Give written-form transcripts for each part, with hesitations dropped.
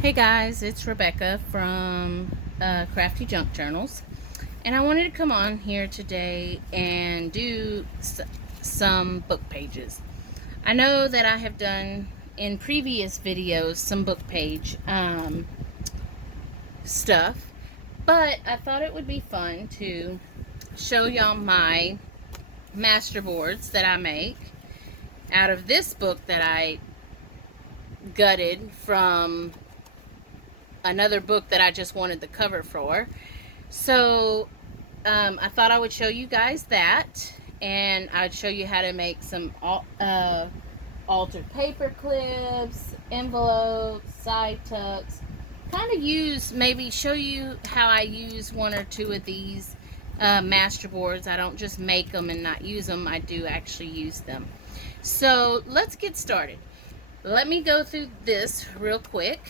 Hey guys, it's Rebecca from Crafty Junk Journals, and I wanted to come on here today and do some book pages. I know that I have done in previous videos some book page stuff, but I thought it would be fun to show y'all my master boards that I make out of this book that I gutted from another book that I just wanted the cover for. So I thought I would show you guys that, and I'd show you how to make some altered paper clips, envelopes, side tucks. Kind of maybe show you how I use one or two of these master boards. I don't just make them and not use them. I do actually use them. So let's get started. Let me go through this real quick.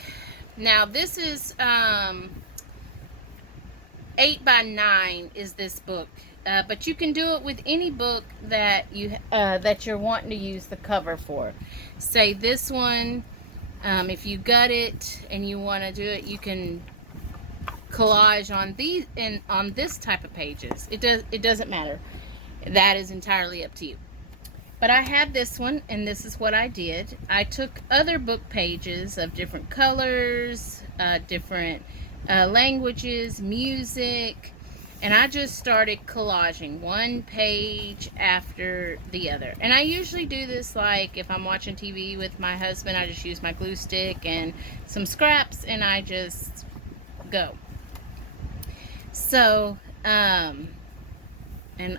Now this is 8x9 is this book, but you can do it with any book that you're wanting to use the cover for. Say this one, if you gut it and you want to do it, you can collage on these on this type of pages. It doesn't matter. That is entirely up to you. But I had this one, and this is what I did. I took other book pages of different colors, different languages, music, and I just started collaging one page after the other. And I usually do this like if I'm watching TV with my husband. I just use my glue stick and some scraps, and I just go. So, and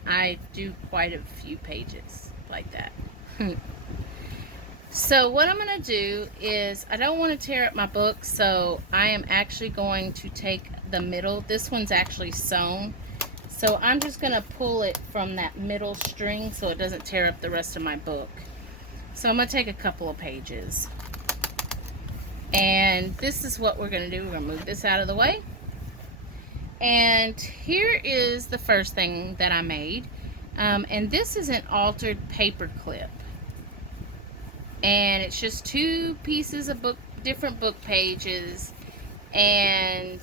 I do quite a few pages like that. So what I'm going to do is, I don't want to tear up my book, so I am actually going to take the middle. This one's actually sewn, so I'm just going to pull it from that middle string so it doesn't tear up the rest of my book. So I'm going to take a couple of pages, and this is what we're going to do. We're going to move this out of the way, and here is the first thing that I made. And this is an altered paper clip, and it's just two pieces of different book pages, and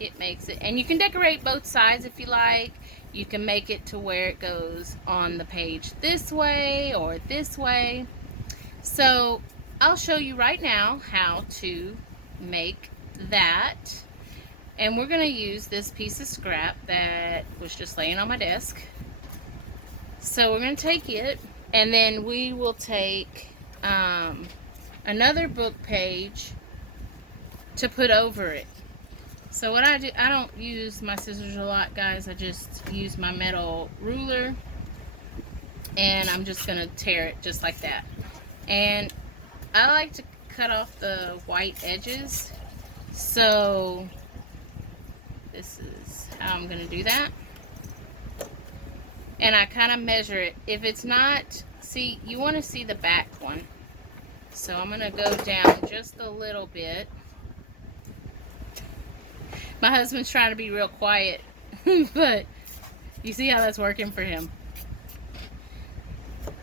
it makes it, and you can decorate both sides if you like. You can make it to where it goes on the page this way or this way. So I'll show you right now how to make that, and we're going to use this piece of scrap that was just laying on my desk. So we're going to take it, and then we will take another book page to put over it. So what I do, I don't use my scissors a lot, guys. I just use my metal ruler, and I'm just going to tear it just like that. And I like to cut off the white edges, so this is how I'm going to do that. And I kind of measure it. If it's not, see, you want to see the back one. So I'm going to go down just a little bit. My husband's trying to be real quiet, but you see how that's working for him.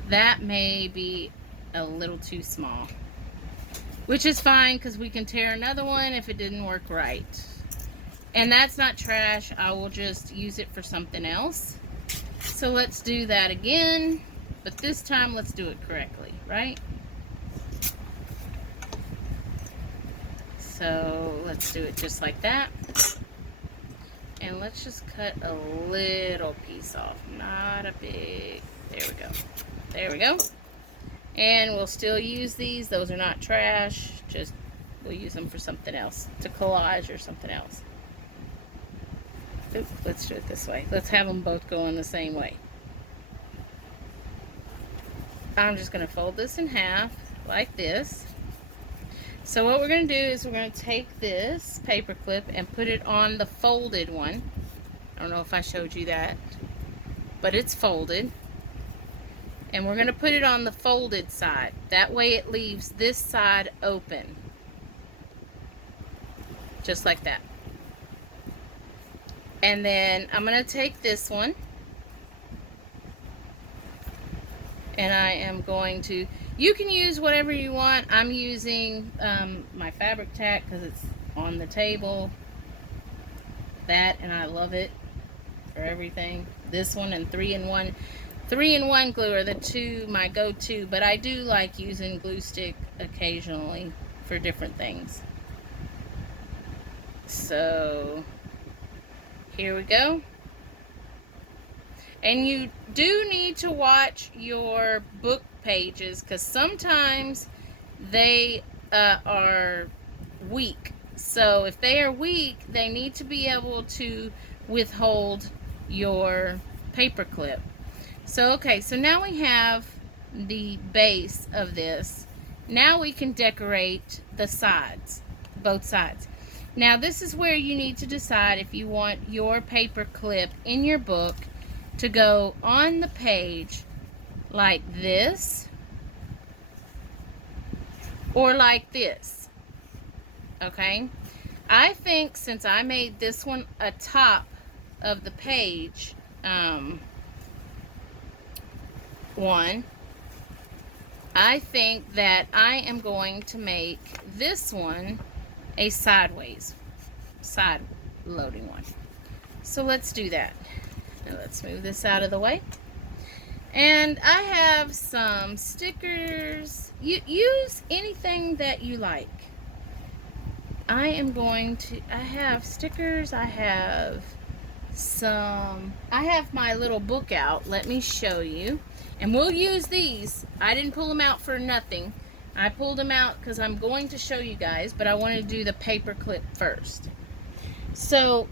That may be a little too small, which is fine because we can tear another one if it didn't work right. And that's not trash. I will just use it for something else. So let's do that again, but this time let's do it correctly, right? So let's do it just like that. And let's just cut a little piece off, not a big, there we go. There we go. And we'll still use these. Those are not trash, just we'll use them for something else, to collage or something else. Oops, let's do it this way. Let's have them both go in the same way. I'm just going to fold this in half like this. So what we're going to do is we're going to take this paper clip and put it on the folded one. I don't know if I showed you that, but it's folded. And we're going to put it on the folded side. That way it leaves this side open. Just like that. And then I'm going to take this one, and I am going to, You can use whatever you want. I'm using my fabric tack because it's on the table. That, and I love it for everything. This one and 3-in-1. 3-in-1 glue are the two my go-to, but I do like using glue stick occasionally for different things. So here we go. And you do need to watch your book pages because sometimes they are weak. So if they are weak, they need to be able to withhold your paper clip. So okay, so now we have the base of this. Now we can decorate the sides, both sides. Now this is where you need to decide if you want your paper clip in your book to go on the page like this or like this. Okay, I think since I made this one a top of the page one, I think that I am going to make this one a sideways, side loading one. So let's do that. Now let's move this out of the way. And I have some stickers. You use anything that you like. I have stickers, I have my little book out. Let me show you. And we'll use these. I didn't pull them out for nothing. I pulled them out because I'm going to show you guys, but I want to do the paper clip first. So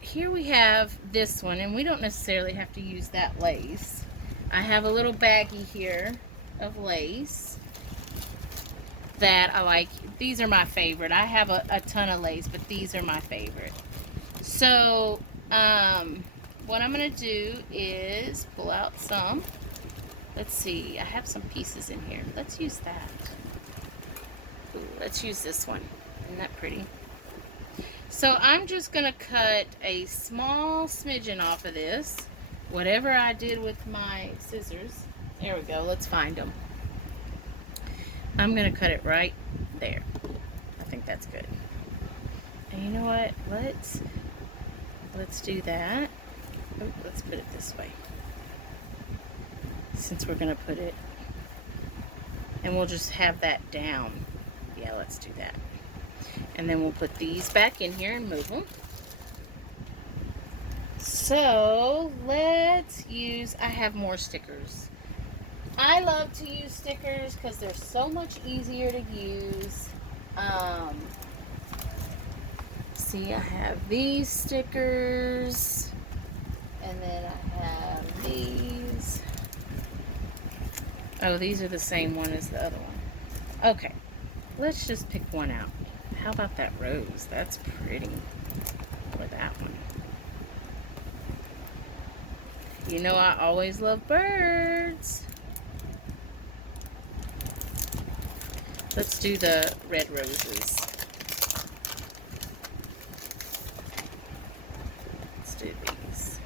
here we have this one, and we don't necessarily have to use that lace. I have a little baggie here of lace that I like. These are my favorite. I have a ton of lace, but these are my favorite. So what I'm going to do is pull out some. Let's see, I have some pieces in here. Let's use that. Ooh, let's use this one. Isn't that pretty? So I'm just going to cut a small smidgen off of this. Whatever I did with my scissors. There we go. Let's find them. I'm going to cut it right there. I think that's good. And you know what? Let's do that. Oh, let's put it this way. Since we're going to put it, and we'll just have that down. Yeah, let's do that. And then we'll put these back in here and move them. So let's use, I have more stickers. I love to use stickers because they're so much easier to use. See, I have these stickers, and then I have these. Oh, these are the same one as the other one. Okay, let's just pick one out. How about that rose? That's pretty. Or that one. You know I always love birds. Let's do the red roses. Let's do these.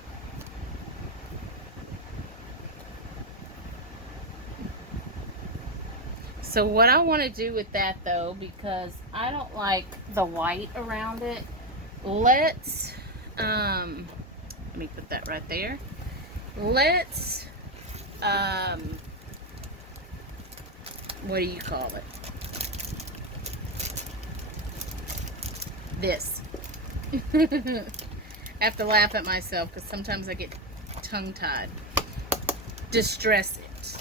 So what I want to do with that though, because I don't like the white around it, let's, let me put that right there. Let's, what do you call it? This. I have to laugh at myself because sometimes I get tongue-tied. Distress it.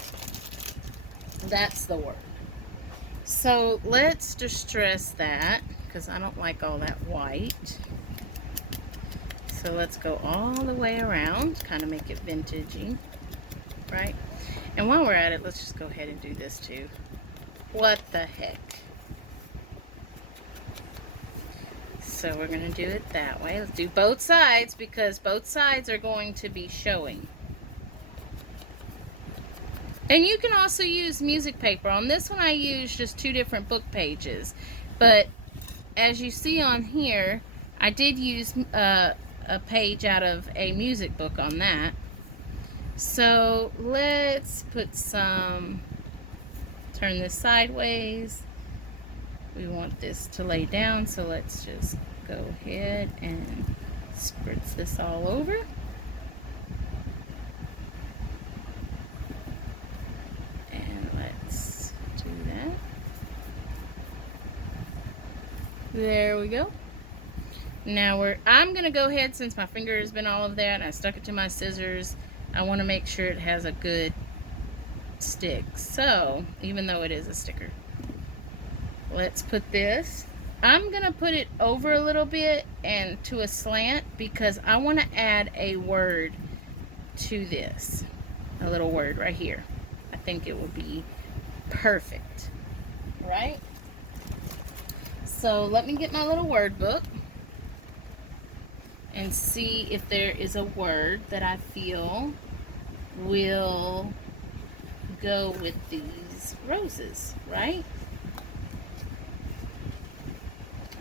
That's the word. So let's distress that because I don't like all that white. So let's go all the way around, kind of make it vintagey, right? And while we're at it, let's just go ahead and do this too. What the heck? So we're going to do it that way. Let's do both sides because both sides are going to be showing. And you can also use music paper. On this one I used just 2 different book pages. But as you see on here, I did use a page out of a music book on that. So let's put some turn this sideways. We want this to lay down, so let's just go ahead and spritz this all over. And let's do that. There we go. Now I'm gonna go ahead, since my finger has been all of that and I stuck it to my scissors, I want to make sure it has a good stick. So even though it is a sticker, let's put this. I'm gonna put it over a little bit and to a slant because I want to add a word to this, a little word right here. I think it would be perfect, right? So let me get my little word book and see if there is a word that I feel will go with these roses, right?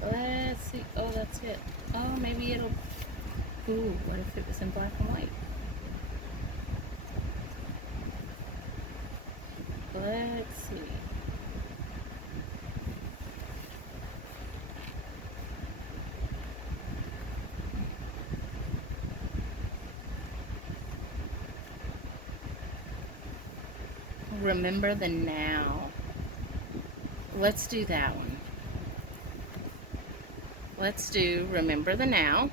Let's see. Oh, that's it. Oh, maybe it'll... Ooh, what if it was in black and white? Let's see. Remember the now. Let's do that one. Let's do remember the now.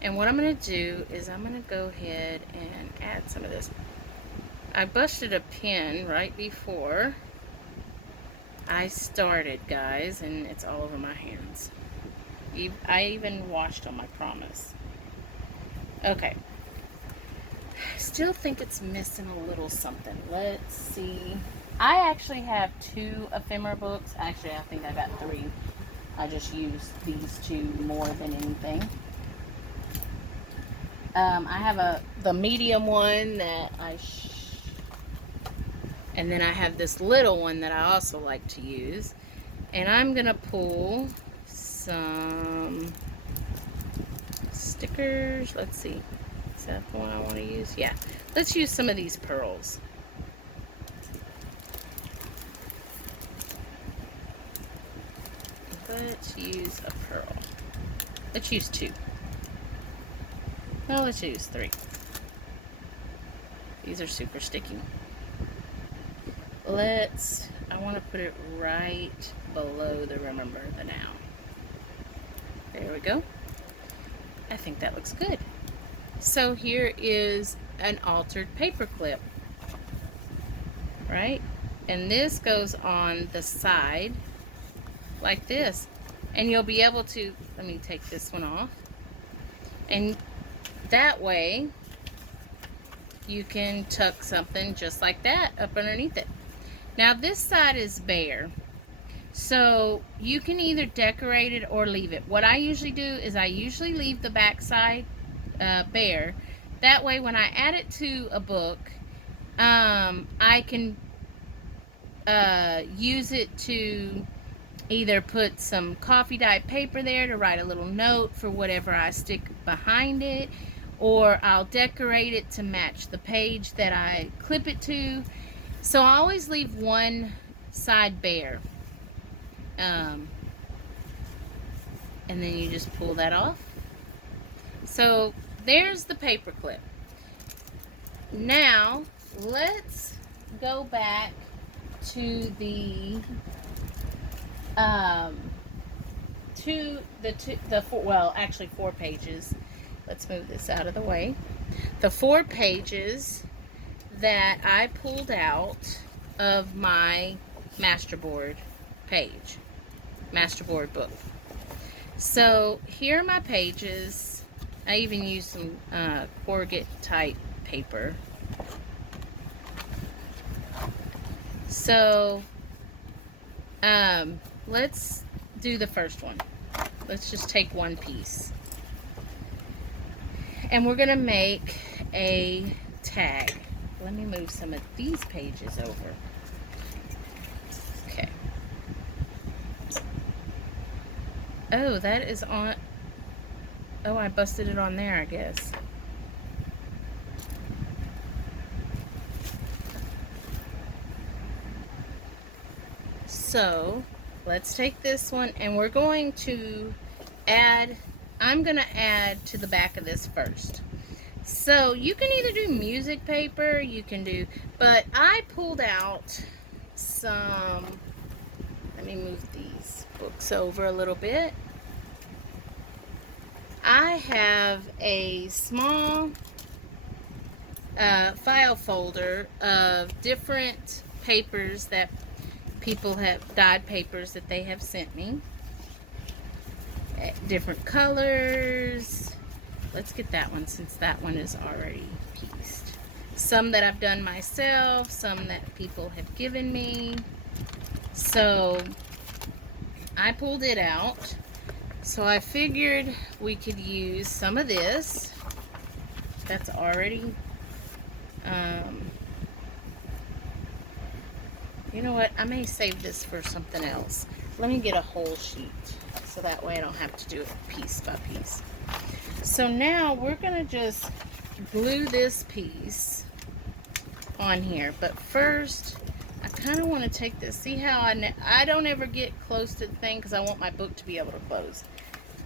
And what I'm going to do is I'm going to go ahead and add some of this. I busted a pen right before I started, guys, and it's all over my hands. I even washed them, I promise. Okay. Still think it's missing a little something. Let's see. I actually have 2 ephemera books. Actually, I think I got 3. I just used these 2 more than anything. I have the medium one that and then I have this little one that I also like to use. And I'm gonna pull some stickers. Let's see. Is that the one I want to use? Yeah. Let's use some of these pearls. Let's use a pearl. Let's use 2. No, let's use 3. These are super sticky. I want to put it right below the remember the now. There we go. I think that looks good. So here is an altered paperclip, right? And this goes on the side like this. And you'll be able to, let me take this one off. And that way you can tuck something just like that up underneath it. Now this side is bare, so you can either decorate it or leave it. What I usually do is I usually leave the back side bare. That way when I add it to a book, I can use it to either put some coffee dyed paper there to write a little note for whatever I stick behind it, or I'll decorate it to match the page that I clip it to. So I always leave one side bare. And then you just pull that off. So there's the paperclip. Now let's go back to the well, actually 4 pages. Let's move this out of the way. The 4 pages that I pulled out of my masterboard page, masterboard book. So here are my pages. I even used some corrugate type paper. So let's do the first one. Let's just take one piece. And we're gonna make a tag. Let me move some of these pages over. Okay. Oh, that is on. Oh, I busted it on there, I guess. So let's take this one and we're going to add, I'm going to add to the back of this first. So you can either do music paper, you can do, but I pulled out some, let me move these books over a little bit. I have a small file folder of different papers that people have, dyed papers that they have sent me. Different colors. Let's get that one since that one is already pieced. Some that I've done myself, some that people have given me. So I pulled it out. So I figured we could use some of this. That's already, you know what? I may save this for something else. Let me get a whole sheet so that way I don't have to do it piece by piece. So now we're gonna just glue this piece on here. But first, I kind of want to take this. See how I don't ever get close to the thing because I want my book to be able to close.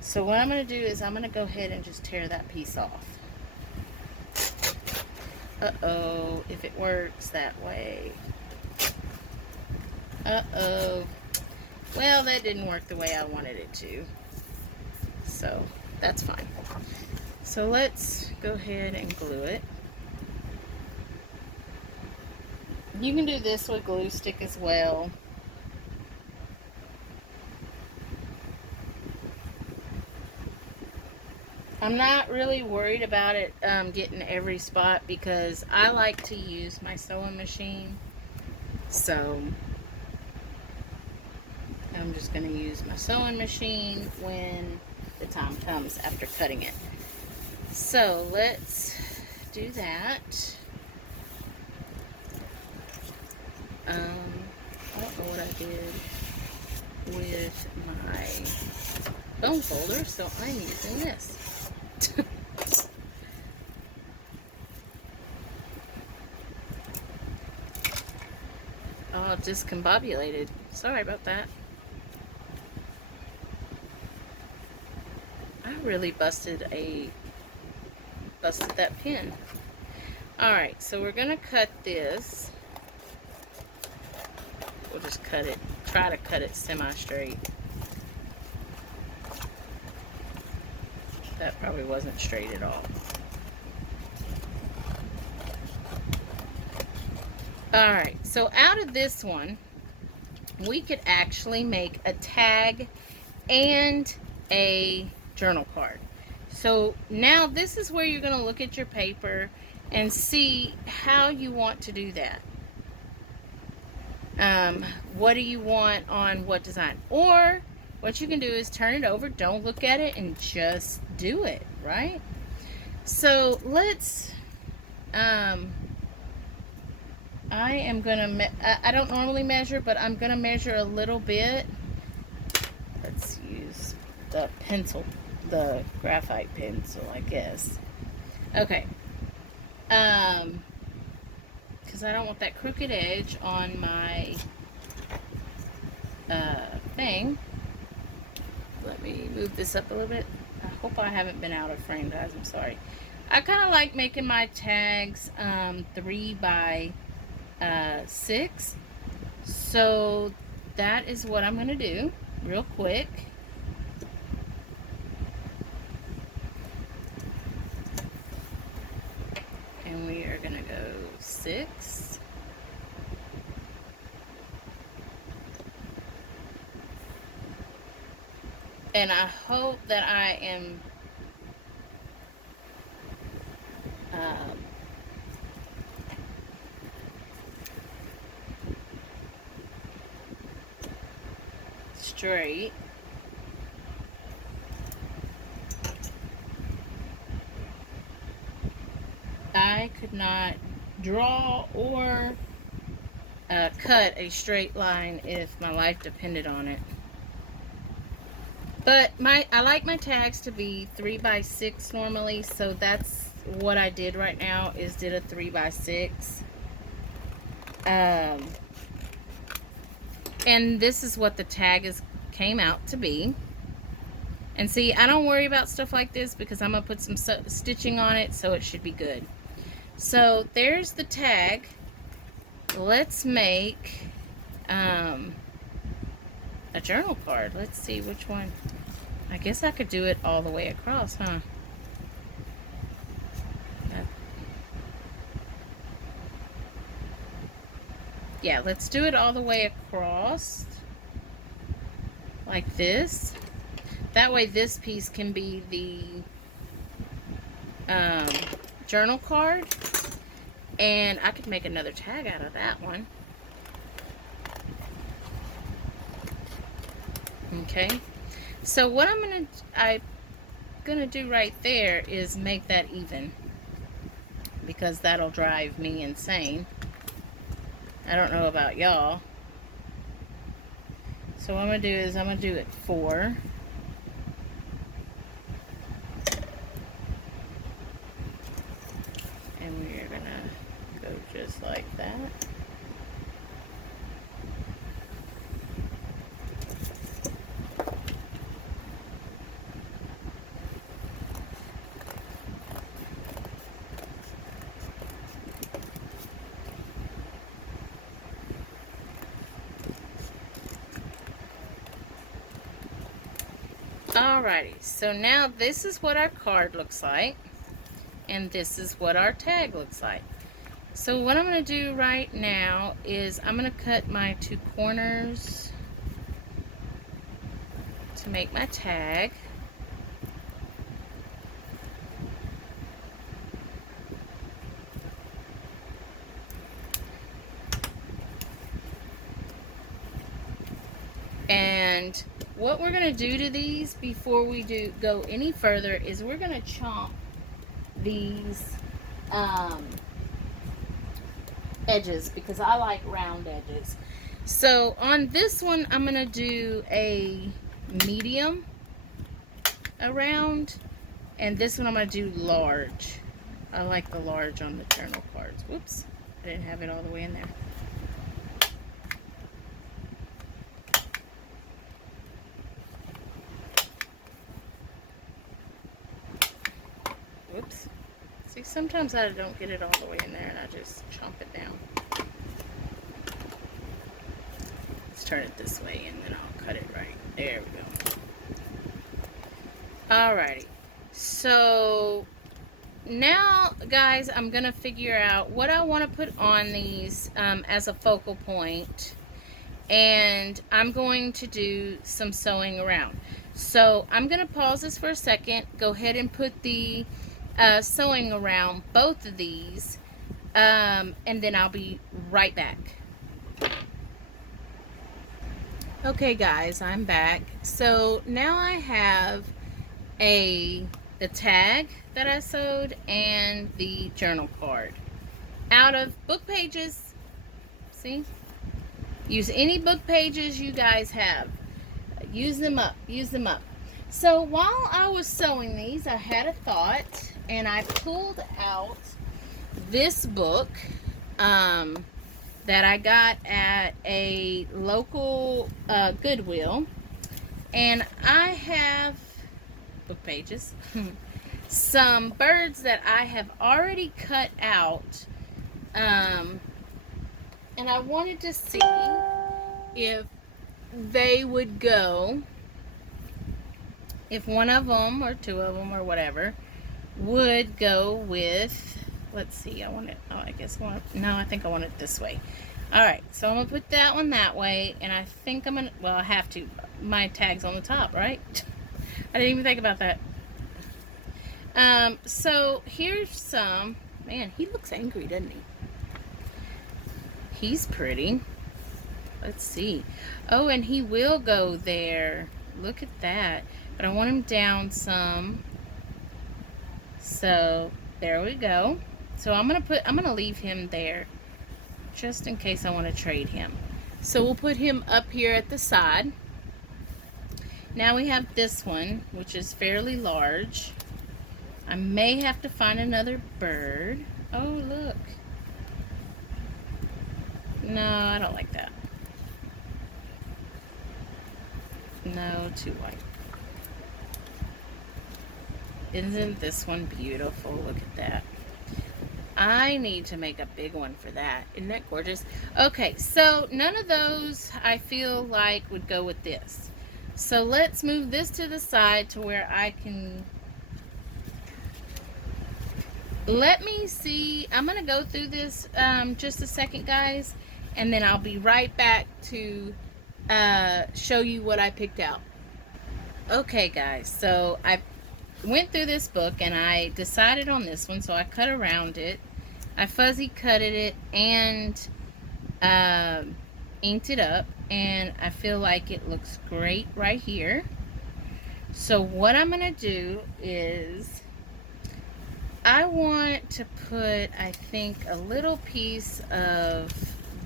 So what I'm going to do is I'm going to go ahead and just tear that piece off. Uh-oh, if it works that way. Uh-oh. Well, that didn't work the way I wanted it to. So that's fine. So let's go ahead and glue it. You can do this with glue stick as well. I'm not really worried about it getting every spot because I like to use my sewing machine. So I'm just going to use my sewing machine when the time comes after cutting it. So let's do that. I don't know what I did with my bone folder, so I'm using this. Oh, discombobulated. Sorry about that. I really busted that pin. Alright, so we're gonna cut this. We'll just cut it, try to cut it semi-straight. That probably wasn't straight at all. Alright, so out of this one, we could actually make a tag and a journal card. So now this is where you're going to look at your paper and see how you want to do that. What do you want on what design? Or what you can do is turn it over, don't look at it, and just do it, right? So let's, I am gonna, I don't normally measure, but I'm gonna measure a little bit. Let's use the pencil, the graphite pencil, I guess. Okay. Because I don't want that crooked edge on my thing. Let me move this up a little bit. I hope I haven't been out of frame, guys. I'm sorry. I kind of like making my tags 3 by 6. So that is what I'm going to do real quick. And we are going to go 6. And I hope that I am straight. I could not draw or cut a straight line if my life depended on it. But I like my tags to be 3 by 6 normally, so that's what I did right now, is did a 3 by 6. And this is what the tag came out to be. And see, I don't worry about stuff like this because I'm going to put some stitching on it, so it should be good. So there's the tag. Let's make a journal card. Let's see which one. I guess I could do it all the way across, huh? Yeah, let's do it all the way across like this. That way this piece can be the journal card, and I could make another tag out of that one. Okay, so what I'm gonna do right there is make that even, because that'll drive me insane. I don't know about y'all. So what I'm going to do is I'm going to do it 4. And we're going to go just like that. Alrighty, so now this is what our card looks like, and this is what our tag looks like. So what I'm going to do right now is I'm going to cut my 2 corners to make my tag. And what we're going to do to these before we go any further is we're going to chomp these edges, because I like round edges. So on this one I'm going to do a medium around, and this one I'm going to do large. I like the large on the journal cards. Whoops, I didn't have it all the way in there. Whoops. See, sometimes I don't get it all the way in there and I just chomp it down. Let's turn it this way and then I'll cut it right. There we go. Alrighty. So now, guys, I'm going to figure out what I want to put on these as a focal point. And I'm going to do some sewing around. So I'm going to pause this for a second. Go ahead and put the sewing around both of these, and then I'll be right back. Okay guys, I'm back. So now I have the tag that I sewed and the journal card out of book pages. See, use any book pages you guys have. Use them up, use them up. So while I was sewing these, I had a thought, and I pulled out this book that I got at a local Goodwill, and I have book pages, some birds that I have already cut out, and I wanted to see if they would go, if one of them or 2 of them or whatever would go with, let's see, I want it, oh, I guess no, I think I want it this way. Alright, so I'm going to put that one that way, and I think I'm going to, well, I have to, my tag's on the top, right? I didn't even think about that. So here's some, man, he looks angry, doesn't he? He's pretty. Let's see. Oh, and he will go there. Look at that. But I want him down some. So there we go. So I'm gonna leave him there just in case I want to trade him. So we'll put him up here at the side. Now we have this one, which is fairly large. I may have to find another bird. Oh, look. No, I don't like that. No, too white. Isn't this one beautiful? Look at that. I need to make a big one for that. Isn't that gorgeous? Okay, so none of those I feel like would go with this. So let's move this to the side to where I can... Let me see. I'm going to go through this just a second, guys. And then I'll be right back to show you what I picked out. Okay, guys. So I went through this book and I decided on this one. So I cut around it. I fuzzy cutted it and inked it up. And I feel like it looks great right here. So what I'm going to do is... I want to put, I think, a little piece of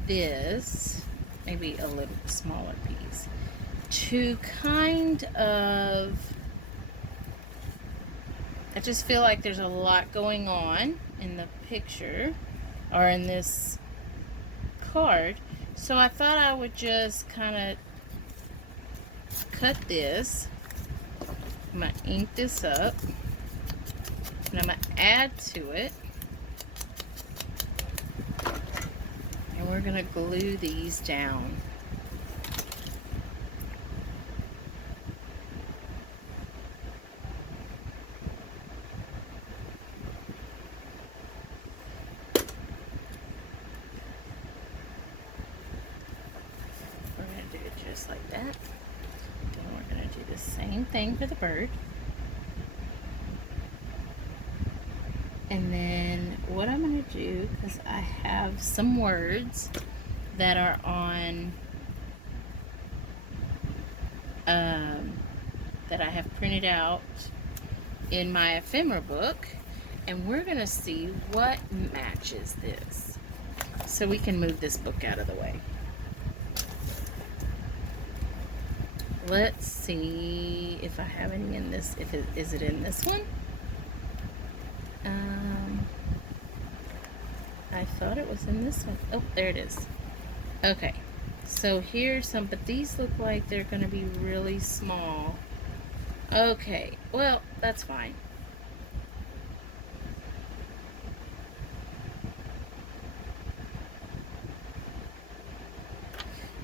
this, maybe a little smaller piece, to kind of, I just feel like there's a lot going on in the picture, or in this card, so I thought I would just kind of cut this. I'm going to ink this up. And I'm going to add to it. And we're going to glue these down. We're going to do it just like that. And we're going to do the same thing for the bird. And then what I'm going to do, because I have some words that are on, that I have printed out in my ephemera book, and we're going to see what matches this. So we can move this book out of the way. Let's see if I have any in this, is it in this one? I thought it was in this one. Oh, there it is. Okay, so here's some, but these look like they're going to be really small. Okay, well, that's fine.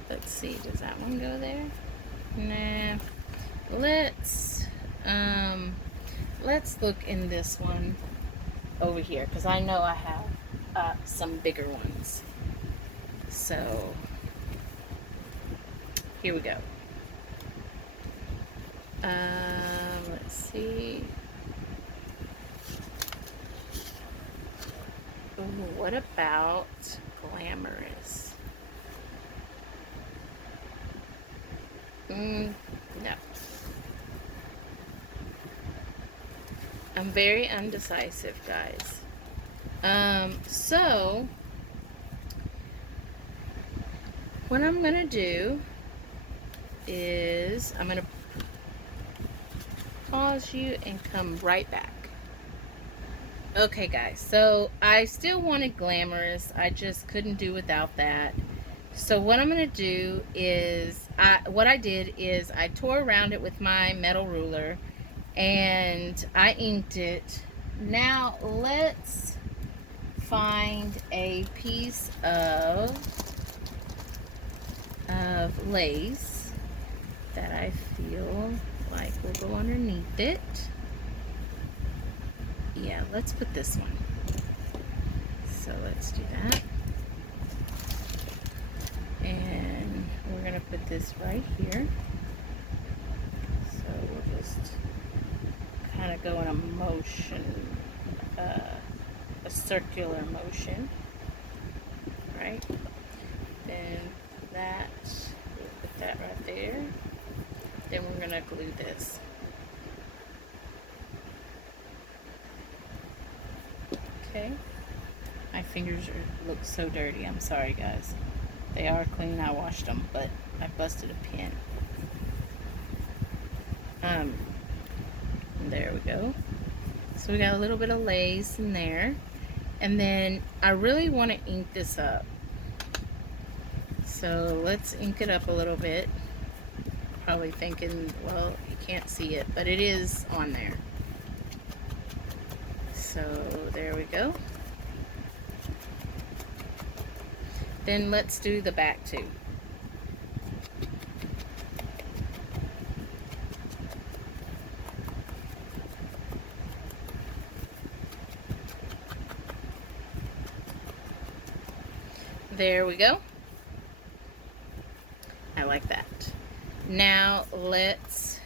Let's see, does that one go there? Nah. Let's look in this one over here, because I know I have some bigger ones. So here we go. Let's see. Ooh, what about glamorous? No. I'm very undecisive, guys. So what I'm gonna do is I'm gonna pause you and come right back. Okay, guys, so I still wanted glamorous. I just couldn't do without that. So what I'm gonna do is what I did is I tore around it with my metal ruler and I inked it. Now let's find a piece of lace that I feel like will go underneath it. Yeah, let's put this one. So let's do that. And we're gonna put this right here. So we'll just kind of go in a motion, a circular motion, right? Then that, we'll put that right there. Then we're gonna glue this. Okay. My fingers look so dirty. I'm sorry, guys. They are clean. I washed them, but I busted a pin. There we go. So we got a little bit of lace in there. And then I really want to ink this up. So let's ink it up a little bit. probably thinking, well, you can't see it, but it is on there. So there we go. Then let's do the back too. There we go. I like that. Now let's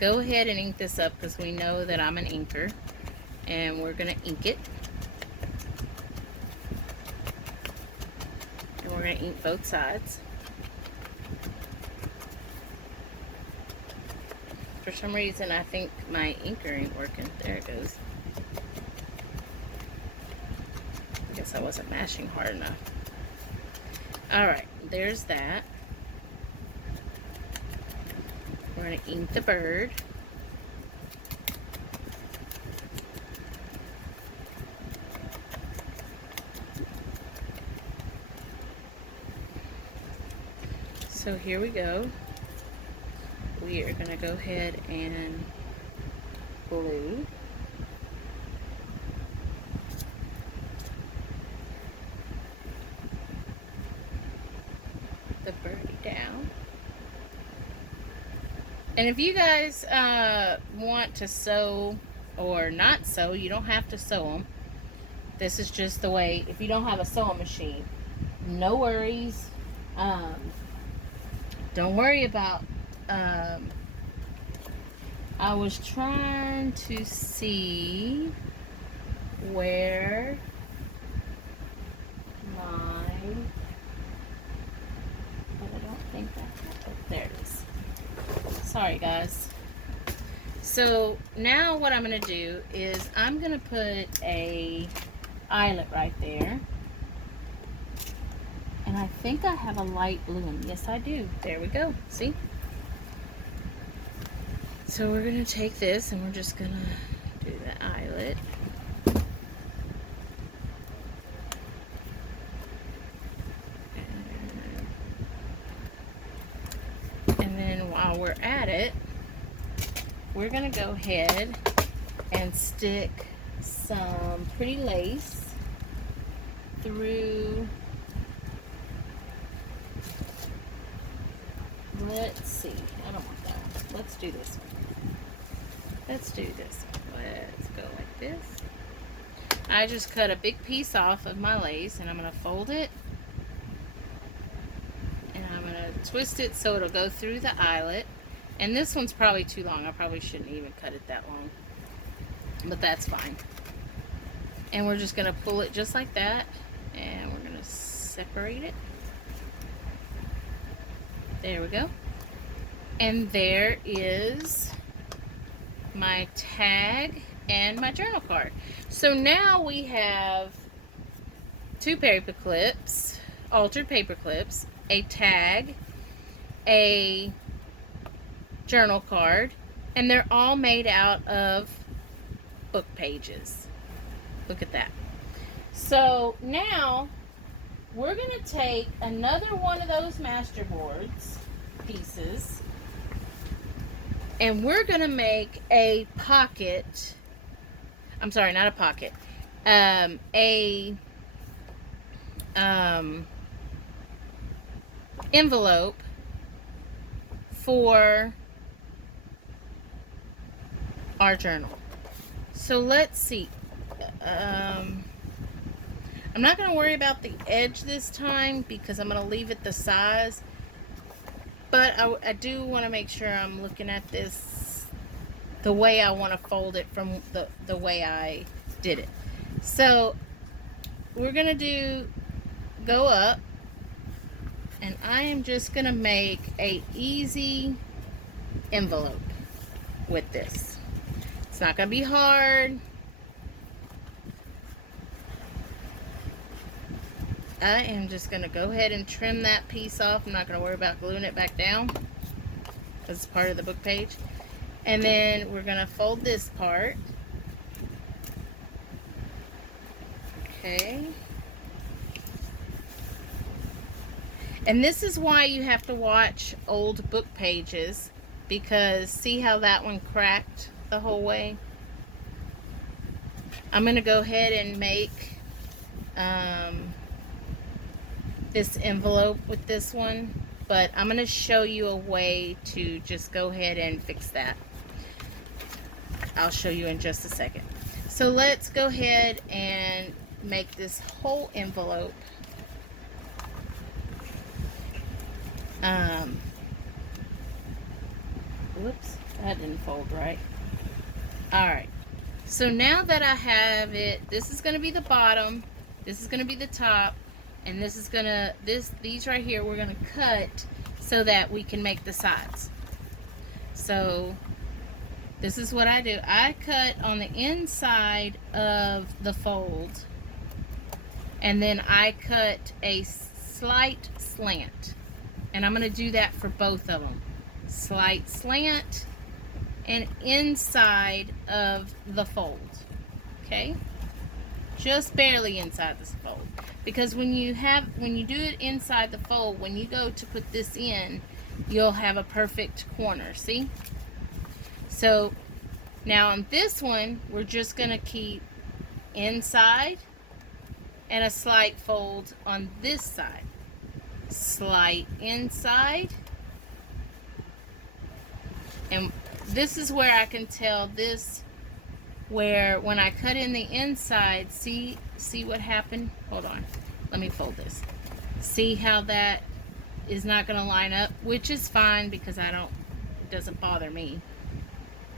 go ahead and ink this up because we know that I'm an inker, and we're going to ink it. And we're going to ink both sides. For some reason, I think my inker ain't working. There it goes. I guess I wasn't mashing hard enough. Alright, there's that. We're going to ink the bird. So here we go. We are going to go ahead and glue. The birdie down. And if you guys want to sew or not sew, you don't have to sew them. This is just the way. If you don't have a sewing machine, no worries. Don't worry about. I was trying to see where mine. But I don't think that. Oh, there it is. Sorry, guys. So now what I'm going to do is I'm going to put a eyelet right there. And I think I have a light blue one. Yes, I do. There we go. See? So we're going to take this and we're just going to do the eyelet. And then while we're at it, we're going to go ahead and stick some pretty lace through. Let's see. I don't want that one. Let's do this one. Let's do this one. Let's go like this. I just cut a big piece off of my lace and I'm going to fold it. And I'm going to twist it so it'll go through the eyelet. And this one's probably too long. I probably shouldn't even cut it that long. But that's fine. And we're just going to pull it just like that. And we're going to separate it. There we go. And there is my tag and my journal card. So now we have two paper clips, altered paper clips, a tag, a journal card, and they're all made out of book pages. Look at that. So now we're going to take another one of those masterboards pieces and we're going to make a pocket. I'm sorry, not a pocket. Envelope for our journal. So let's see. I'm not going to worry about the edge this time because I'm going to leave it the size. But I do want to make sure I'm looking at this the way I want to fold it from the way I did it. So we're going to go up. And I am just going to make a easy envelope with this. It's not going to be hard. I am just going to go ahead and trim that piece off. I'm not going to worry about gluing it back down because it's part of the book page. And then we're going to fold this part. Okay. And this is why you have to watch old book pages, because see how that one cracked the whole way? I'm going to go ahead and make this envelope with this one, but I'm going to show you a way to just go ahead and fix that. I'll show you in just a second. So let's go ahead and make this whole envelope. Whoops, that didn't fold right. Alright, so now that I have it, this is going to be the bottom, this is going to be the top, and this is going to, these right here, we're going to cut so that we can make the sides. So this is what I do. I cut on the inside of the fold, and then I cut a slight slant. And I'm going to do that for both of them. Slight slant and inside of the fold. Okay? Just barely inside this fold. Because when you do it inside the fold, when you go to put this in, you'll have a perfect corner. See? So now on this one, we're just going to keep inside and a slight fold on this side. Slight inside, and this is where I can tell this, where when I cut in the inside, see what happened? Hold on, let me fold this. See how that is not going to line up, which is fine because it doesn't bother me.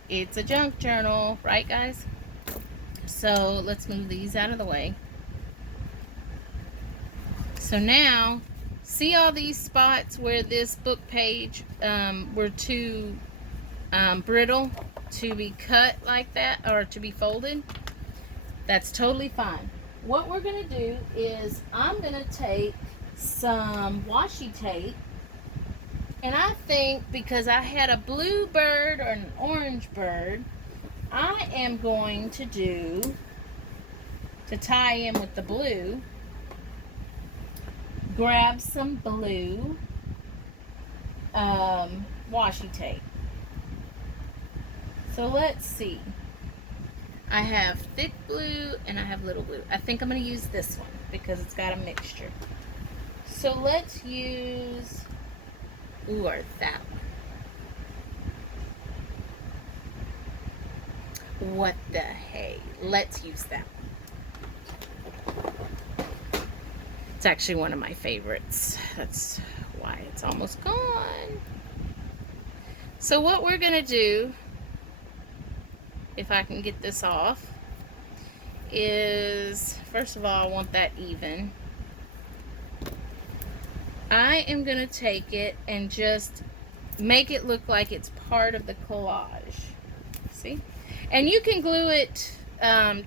It's a junk journal, right guys? So let's move these out of the way. So now, see all these spots where this book page were too brittle to be cut like that, or to be folded? That's totally fine. What we're going to do is I'm going to take some washi tape, and I think because I had a blue bird or an orange bird, I am going to do, to tie in with the blue, grab some blue washi tape. So let's see. I have thick blue and I have little blue. I think I'm going to use this one because it's got a mixture. So let's use, or that one. What the hey? Let's use that one. It's actually one of my favorites. That's why it's almost gone. So what we're going to do, if I can get this off, is, first of all, I want that even. I am going to take it and just make it look like it's part of the collage. See? And you can glue it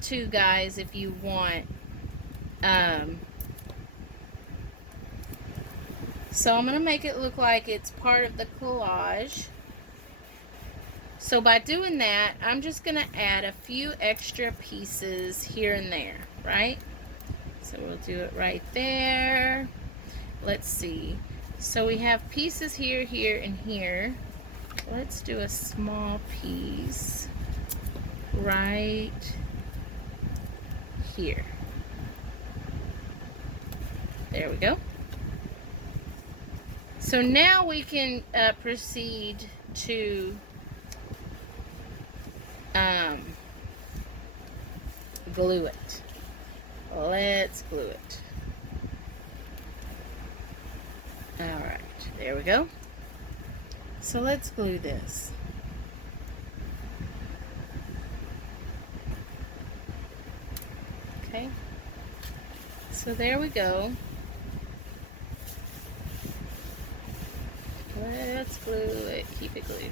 too, guys, if you want. So I'm going to make it look like it's part of the collage. So by doing that, I'm just going to add a few extra pieces here and there, right? So we'll do it right there. Let's see. So we have pieces here, here, and here. Let's do a small piece right here. There we go. So now we can proceed to glue it. Let's glue it. Alright, there we go. So let's glue this. Okay. So there we go. Let's glue it, keep it glued.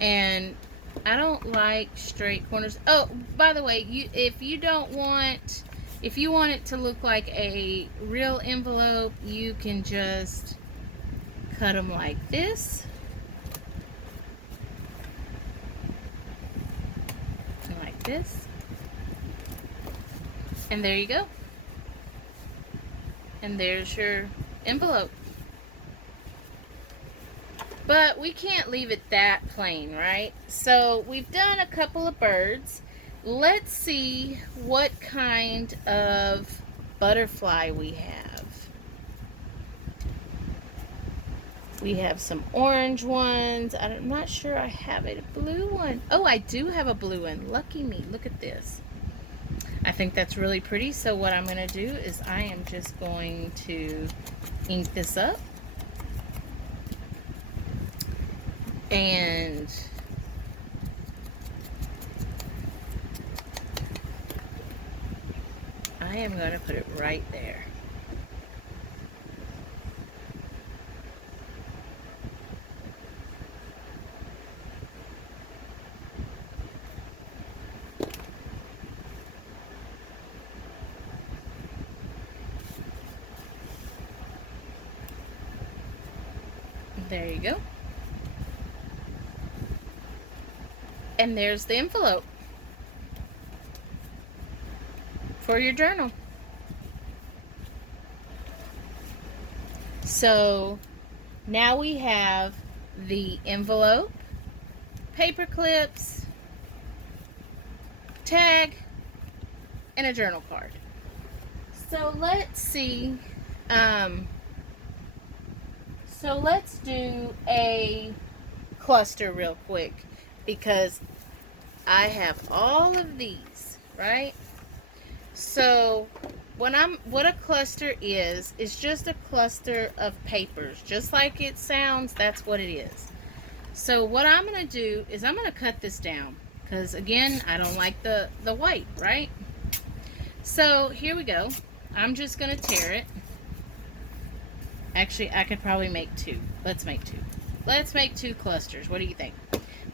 And I don't like straight corners. Oh, by the way, if you want it to look like a real envelope, you can just cut them like this. Like this. And there you go. And there's your envelope. But we can't leave it that plain, right? So we've done a couple of birds. Let's see what kind of butterfly we have. We have some orange ones. I'm not sure I have a blue one. Oh, I do have a blue one. Lucky me. Look at this. I think that's really pretty. So what I'm going to do is I am just going to ink this up. And I am going to put it right there. There you go. And there's the envelope for your journal. So now we have the envelope, paper clips, tag, and a journal card. So let's see. So let's do a cluster real quick, because I have all of these, right? So what a cluster is just a cluster of papers. Just like it sounds, that's what it is. So what I'm going to do is I'm going to cut this down, because again, I don't like the white, right? So here we go. I'm just going to tear it. Actually, I could probably make two. Let's make two. Let's make two clusters. What do you think?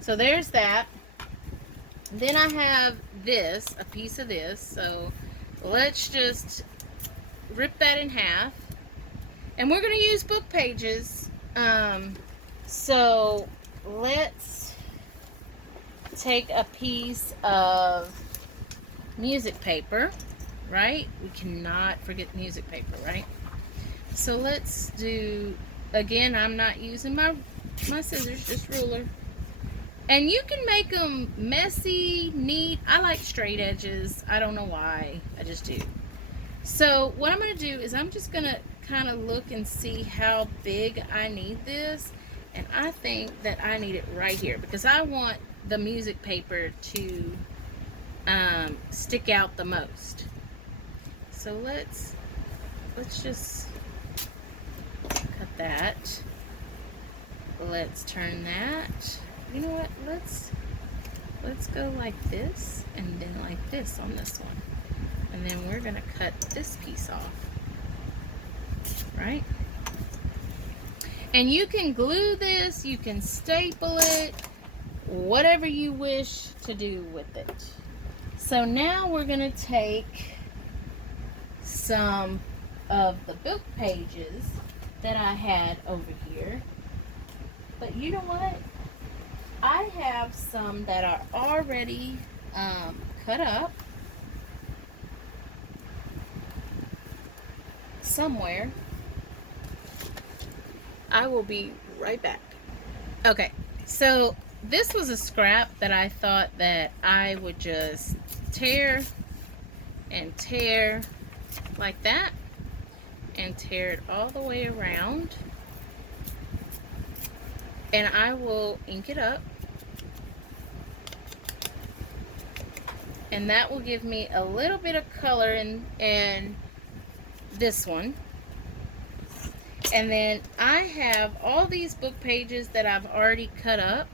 So there's that. Then I have this, a piece of this. So let's just rip that in half. And we're going to use book pages. So let's take a piece of music paper, right? We cannot forget music paper, right? So let's do, again, I'm not using my scissors, just ruler. And you can make them messy, neat. I like straight edges. I don't know why. I just do. So what I'm going to do is I'm just going to kind of look and see how big I need this. And I think that I need it right here, because I want the music paper to stick out the most. So let's just cut that. Let's turn that. You know what? Let's go like this, and then like this on this one. And then we're gonna cut this piece off. Right? And you can glue this, you can staple it, whatever you wish to do with it. So now we're gonna take some of the book pages that I had over here. But you know what? I have some that are already cut up somewhere. I will be right back. Okay, so this was a scrap that I thought that I would just tear and tear like that, and tear it all the way around, and I will ink it up, and that will give me a little bit of color in this one. And then I have all these book pages that I've already cut up,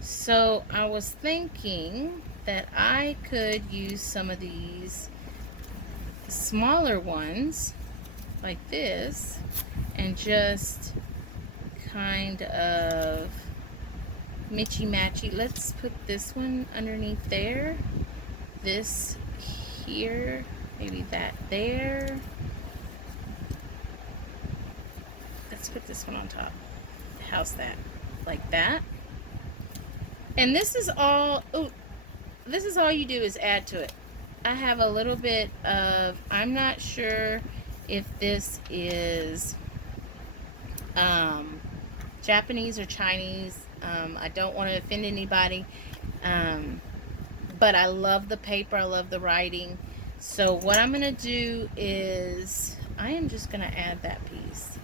so I was thinking that I could use some of these smaller ones like this and just kind of mitchy matchy. Let's put this one underneath there, this here, maybe that there. Let's put this one on top. How's that? Like that. And this is all, oh, this is all you do is add to it. I have a little bit of, I'm not sure if this is Japanese or Chinese. I don't want to offend anybody. But I love the paper. I love the writing. So what I'm going to do is I am just going to add that piece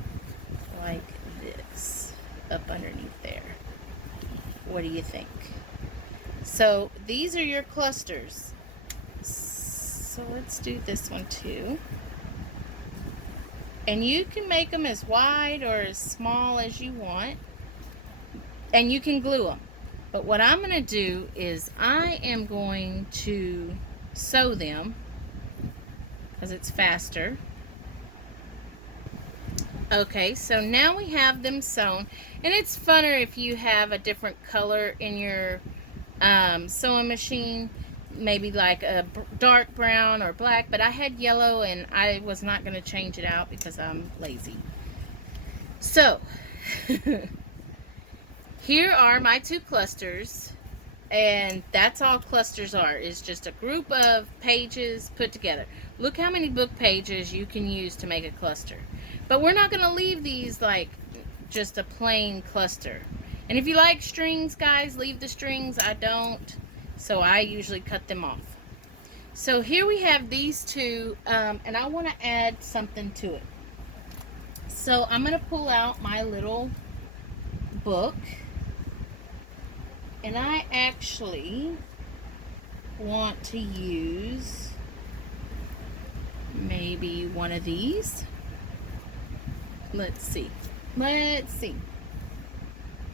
like this up underneath there. What do you think? So these are your clusters. So let's do this one too. And you can make them as wide or as small as you want. And you can glue them. But what I'm going to do is I am going to sew them because it's faster. Okay, so now we have them sewn. And it's funner if you have a different color in your sewing machine. Maybe like a dark brown or black. But I had yellow and I was not going to change it out because I'm lazy. So, here are my two clusters. And that's all clusters are, is just a group of pages put together. Look how many book pages you can use to make a cluster. But we're not going to leave these like just a plain cluster. And if you like strings, guys, leave the strings. I don't, so I usually cut them off. So here we have these two, and I want to add something to it. So I'm going to pull out my little book. And I actually want to use maybe one of these. Let's see. Let's see.